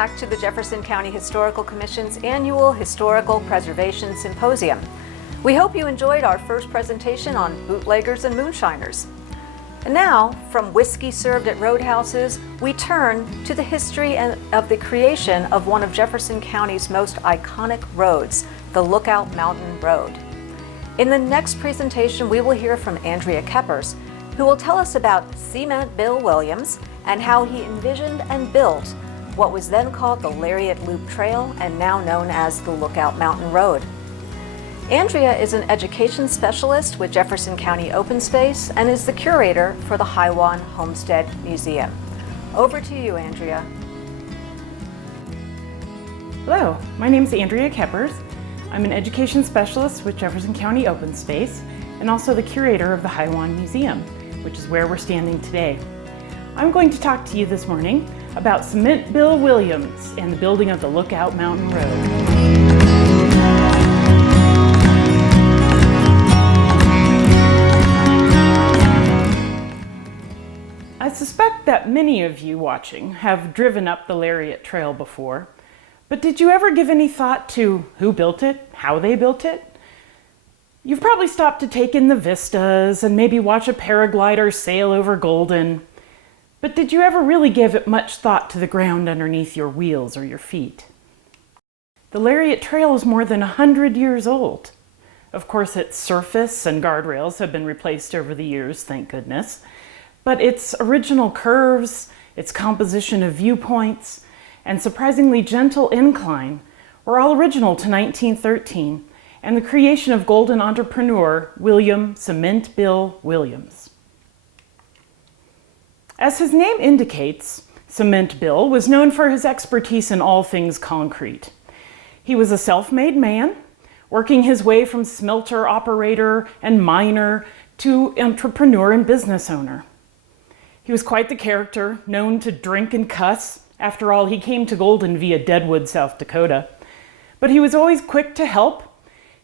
back to the Jefferson County Historical Commission's annual Historical Preservation Symposium. We hope you enjoyed our first presentation on bootleggers and moonshiners. And now, from whiskey served at roadhouses, we turn to the history of the creation of one of Jefferson County's most iconic roads, the Lookout Mountain Road. In the next presentation, we will hear from Andrea Keppers, who will tell us about Cement Bill Williams and how he envisioned and built what was then called the Lariat Loop Trail and now known as the Lookout Mountain Road. Andrea is an education specialist with Jefferson County Open Space and is the curator for the Hiwan Homestead Museum. Over to you, Andrea. Hello, my name is Andrea Keppers. I'm an education specialist with Jefferson County Open Space and also the curator of the Hiwan Museum, which is where we're standing today. I'm going to talk to you this morning about Cement Bill Williams and the building of the Lookout Mountain Road. I suspect that many of you watching have driven up the Lariat Trail before, but did you ever give any thought to who built it, how they built it? You've probably stopped to take in the vistas and maybe watch a paraglider sail over Golden, but did you ever really give much thought to the ground underneath your wheels or your feet? The Lariat Trail is more than 100 years old. Of course, its surface and guardrails have been replaced over the years, thank goodness. But its original curves, its composition of viewpoints, and surprisingly gentle incline were all original to 1913 and the creation of Golden entrepreneur William Cement Bill Williams. As his name indicates, Cement Bill was known for his expertise in all things concrete. He was a self-made man, working his way from smelter operator and miner to entrepreneur and business owner. He was quite the character, known to drink and cuss. After all, he came to Golden via Deadwood, South Dakota. But he was always quick to help.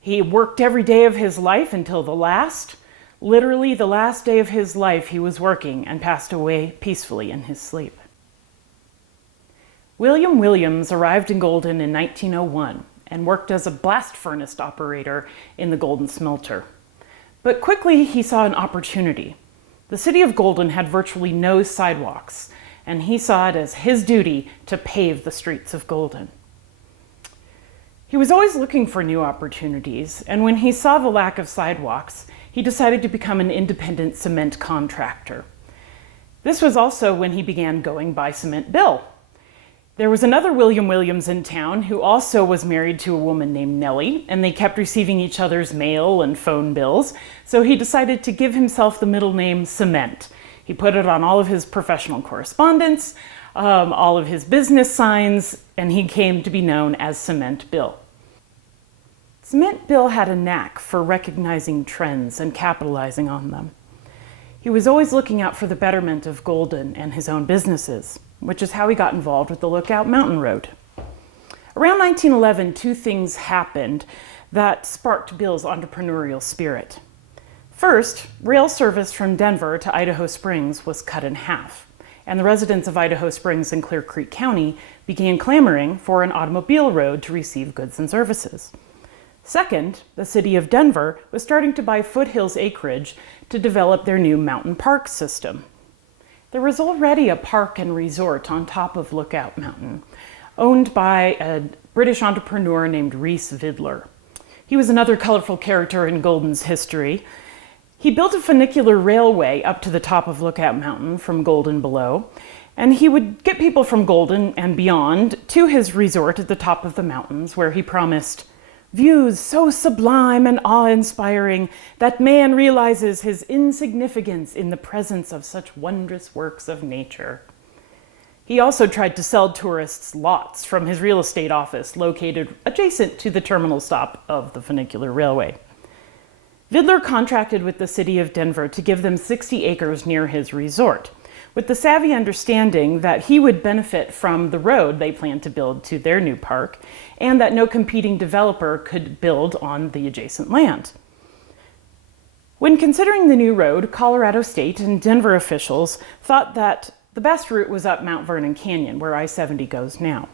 He worked every day of his life until the last. Literally, the last day of his life, he was working and passed away peacefully in his sleep. William Williams arrived in Golden in 1901 and worked as a blast furnace operator in the Golden smelter. But quickly, he saw an opportunity. The city of Golden had virtually no sidewalks, and he saw it as his duty to pave the streets of Golden. He was always looking for new opportunities, and when he saw the lack of sidewalks, he decided to become an independent cement contractor. This was also when he began going by Cement Bill. There was another William Williams in town who also was married to a woman named Nellie, and they kept receiving each other's mail and phone bills, so he decided to give himself the middle name Cement. He put it on all of his professional correspondence, all of his business signs, and he came to be known as Cement Bill. Cement Bill had a knack for recognizing trends and capitalizing on them. He was always looking out for the betterment of Golden and his own businesses, which is how he got involved with the Lookout Mountain Road. Around 1911, two things happened that sparked Bill's entrepreneurial spirit. First, rail service from Denver to Idaho Springs was cut in half, and the residents of Idaho Springs and Clear Creek County began clamoring for an automobile road to receive goods and services. Second, the city of Denver was starting to buy foothills acreage to develop their new mountain park system. There was already a park and resort on top of Lookout Mountain, owned by a British entrepreneur named Reese Vidler. He was another colorful character in Golden's history. He built a funicular railway up to the top of Lookout Mountain from Golden below, and he would get people from Golden and beyond to his resort at the top of the mountains, where he promised views so sublime and awe-inspiring that man realizes his insignificance in the presence of such wondrous works of nature. He also tried to sell tourists lots from his real estate office located adjacent to the terminal stop of the funicular railway. Vidler contracted with the city of Denver to give them 60 acres near his resort, with the savvy understanding that he would benefit from the road they planned to build to their new park, and that no competing developer could build on the adjacent land. When considering the new road, Colorado State and Denver officials thought that the best route was up Mount Vernon Canyon, where I-70 goes now.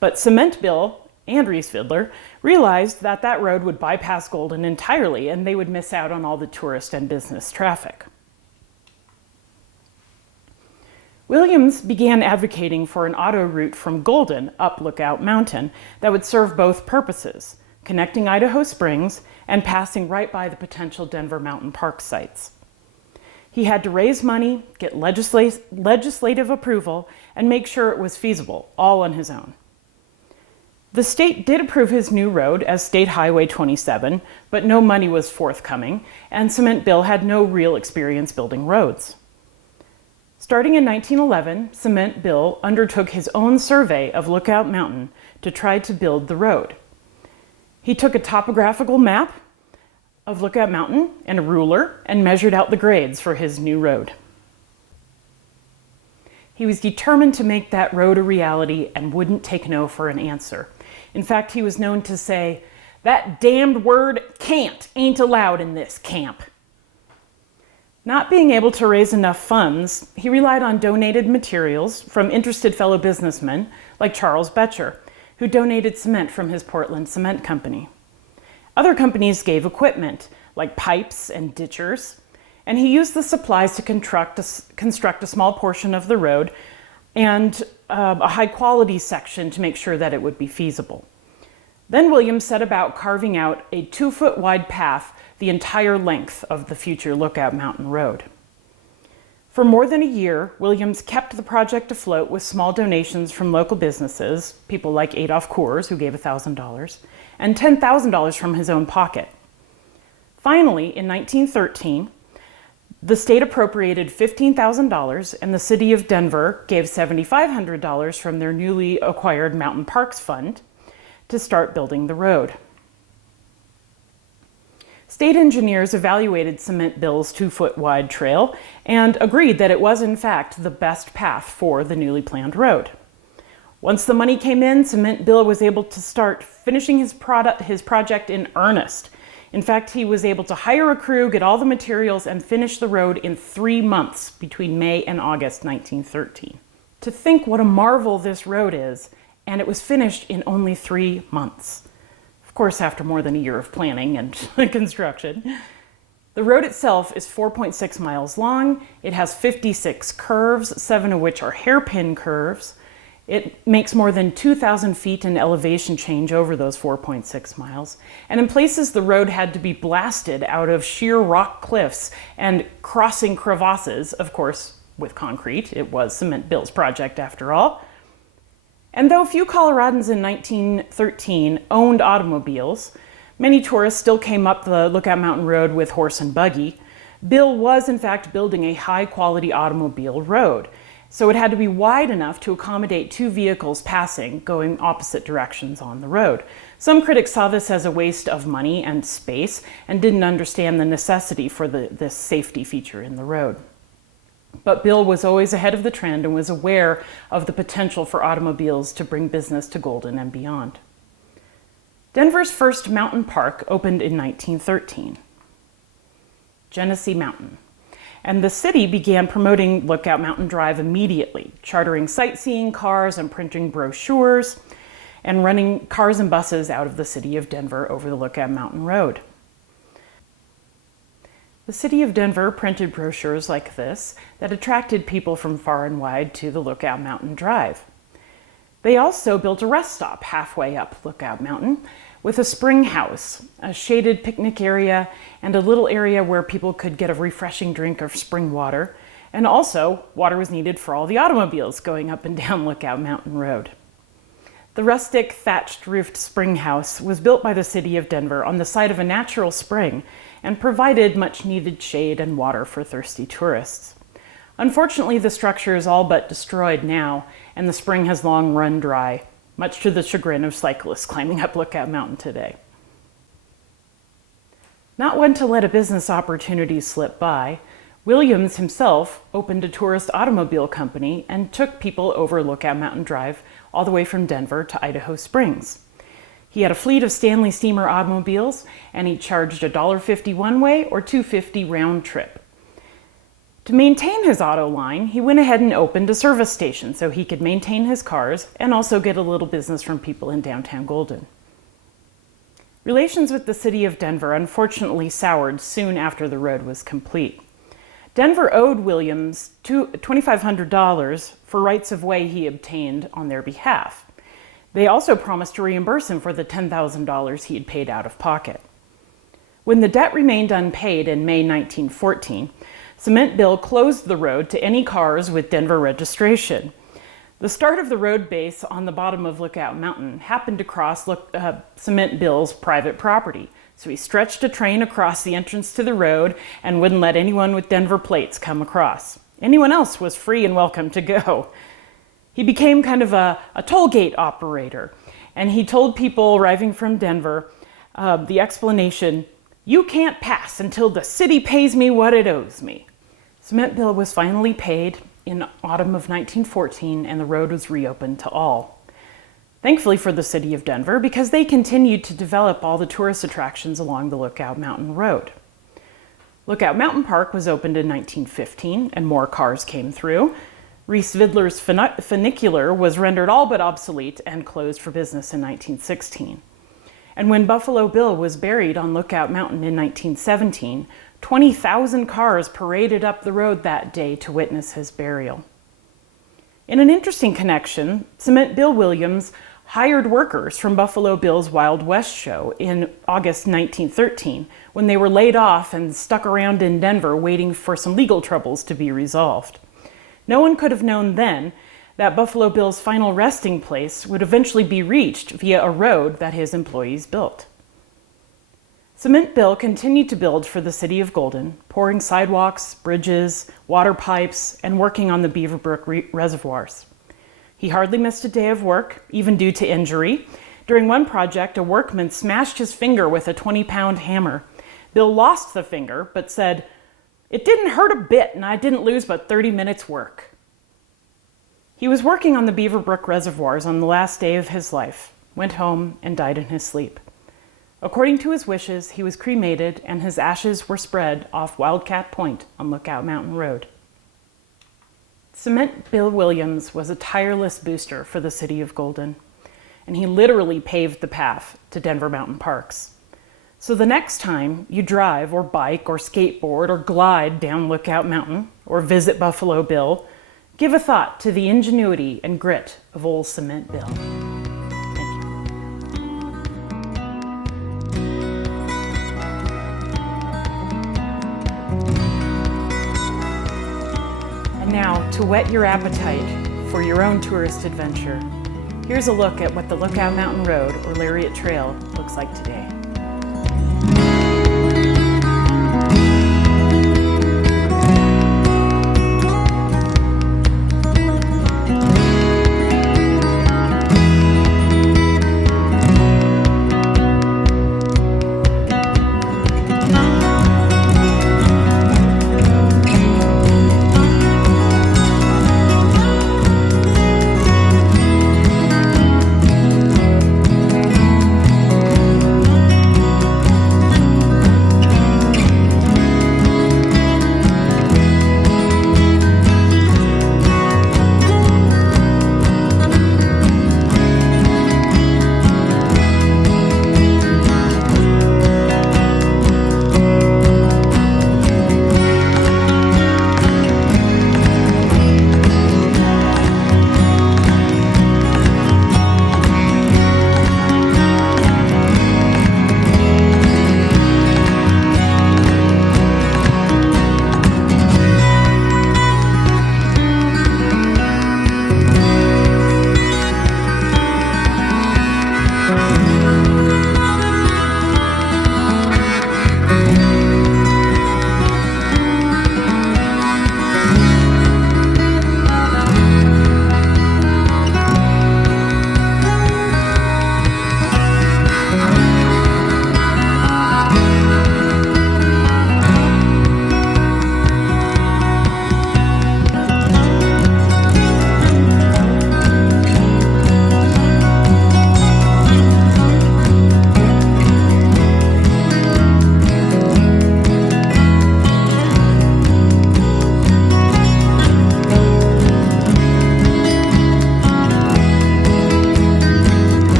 But Cement Bill and Reese Fiddler realized that that road would bypass Golden entirely and they would miss out on all the tourist and business traffic. Williams began advocating for an auto route from Golden up Lookout Mountain that would serve both purposes, connecting Idaho Springs and passing right by the potential Denver Mountain Park sites. He had to raise money, get legislative approval, and make sure it was feasible, all on his own. The state did approve his new road as State Highway 27, but no money was forthcoming, and Cement Bill had no real experience building roads. Starting in 1911, Cement Bill undertook his own survey of Lookout Mountain to try to build the road. He took a topographical map of Lookout Mountain and a ruler and measured out the grades for his new road. He was determined to make that road a reality and wouldn't take no for an answer. In fact, he was known to say, "That damned word can't ain't allowed in this camp." Not being able to raise enough funds, he relied on donated materials from interested fellow businessmen like Charles Betcher, who donated cement from his Portland Cement Company. Other companies gave equipment, like pipes and ditchers, and he used the supplies to construct a small portion of the road and a high-quality section to make sure that it would be feasible. Then Williams set about carving out a 2-foot wide path the entire length of the future Lookout Mountain Road. For more than a year, Williams kept the project afloat with small donations from local businesses, people like Adolph Coors, who gave $1,000, and $10,000 from his own pocket. Finally, in 1913, the state appropriated $15,000 and the city of Denver gave $7,500 from their newly acquired Mountain Parks Fund to start building the road. State engineers evaluated Cement Bill's 2-foot wide trail and agreed that it was in fact the best path for the newly planned road. Once the money came in, Cement Bill was able to start finishing his project in earnest. In fact, he was able to hire a crew, get all the materials, and finish the road in 3 months between May and August 1913. To think what a marvel this road is, and it was finished in only 3 months. Of course, after more than a year of planning and construction. The road itself is 4.6 miles long. It has 56 curves, 7 of which are hairpin curves. It makes more than 2,000 feet in elevation change over those 4.6 miles. And in places, the road had to be blasted out of sheer rock cliffs and crossing crevasses, of course, with concrete. It was Cement Bill's project after all. And though few Coloradans in 1913 owned automobiles, many tourists still came up the Lookout Mountain Road with horse and buggy. Bill was in fact building a high-quality automobile road, so it had to be wide enough to accommodate 2 vehicles passing, going opposite directions on the road. Some critics saw this as a waste of money and space and didn't understand the necessity for this safety feature in the road. But Bill was always ahead of the trend and was aware of the potential for automobiles to bring business to Golden and beyond. Denver's first mountain park opened in 1913, Genesee Mountain. And the city began promoting Lookout Mountain Drive immediately, chartering sightseeing cars and printing brochures and running cars and buses out of the city of Denver over the Lookout Mountain Road. The city of Denver printed brochures like this that attracted people from far and wide to the Lookout Mountain Drive. They also built a rest stop halfway up Lookout Mountain with a spring house, a shaded picnic area, and a little area where people could get a refreshing drink of spring water. And also, water was needed for all the automobiles going up and down Lookout Mountain Road. The rustic, thatched-roofed spring house was built by the city of Denver on the site of a natural spring and provided much-needed shade and water for thirsty tourists. Unfortunately, the structure is all but destroyed now, and the spring has long run dry, much to the chagrin of cyclists climbing up Lookout Mountain today. Not one to let a business opportunity slip by, Williams himself opened a tourist automobile company and took people over Lookout Mountain Drive all the way from Denver to Idaho Springs. He had a fleet of Stanley Steamer automobiles, and he charged $1.50 one way or $2.50 round trip. To maintain his auto line, he went ahead and opened a service station so he could maintain his cars and also get a little business from people in downtown Golden. Relations with the city of Denver unfortunately soured soon after the road was complete. Denver owed Williams $2,500 for rights of way he obtained on their behalf. They also promised to reimburse him for the $10,000 he had paid out of pocket. When the debt remained unpaid in May 1914, Cement Bill closed the road to any cars with Denver registration. The start of the road base on the bottom of Lookout Mountain happened to cross Cement Bill's private property, so he stretched a train across the entrance to the road and wouldn't let anyone with Denver plates come across. Anyone else was free and welcome to go. He became kind of a toll gate operator, and he told people arriving from Denver the explanation, "You can't pass until the city pays me what it owes me." Cement Bill was finally paid in autumn of 1914, and the road was reopened to all. Thankfully for the city of Denver, because they continued to develop all the tourist attractions along the Lookout Mountain Road. Lookout Mountain Park was opened in 1915, and more cars came through. Reese Vidler's funicular was rendered all but obsolete and closed for business in 1916. And when Buffalo Bill was buried on Lookout Mountain in 1917, 20,000 cars paraded up the road that day to witness his burial. In an interesting connection, Cement Bill Williams hired workers from Buffalo Bill's Wild West show in August 1913 when they were laid off and stuck around in Denver waiting for some legal troubles to be resolved. No one could have known then that Buffalo Bill's final resting place would eventually be reached via a road that his employees built. Cement Bill continued to build for the city of Golden, pouring sidewalks, bridges, water pipes, and working on the Beaverbrook reservoirs. He hardly missed a day of work, even due to injury. During one project, a workman smashed his finger with a 20-pound hammer. Bill lost the finger, but said, "It didn't hurt a bit, and I didn't lose but 30 minutes' work." He was working on the Beaverbrook reservoirs on the last day of his life, went home, and died in his sleep. According to his wishes, he was cremated and his ashes were spread off Wildcat Point on Lookout Mountain Road. Cement Bill Williams was a tireless booster for the city of Golden, and he literally paved the path to Denver Mountain Parks. So the next time you drive or bike or skateboard or glide down Lookout Mountain or visit Buffalo Bill, give a thought to the ingenuity and grit of old Cement Bill. Now, to whet your appetite for your own tourist adventure, here's a look at what the Lookout Mountain Road or Lariat Trail looks like today.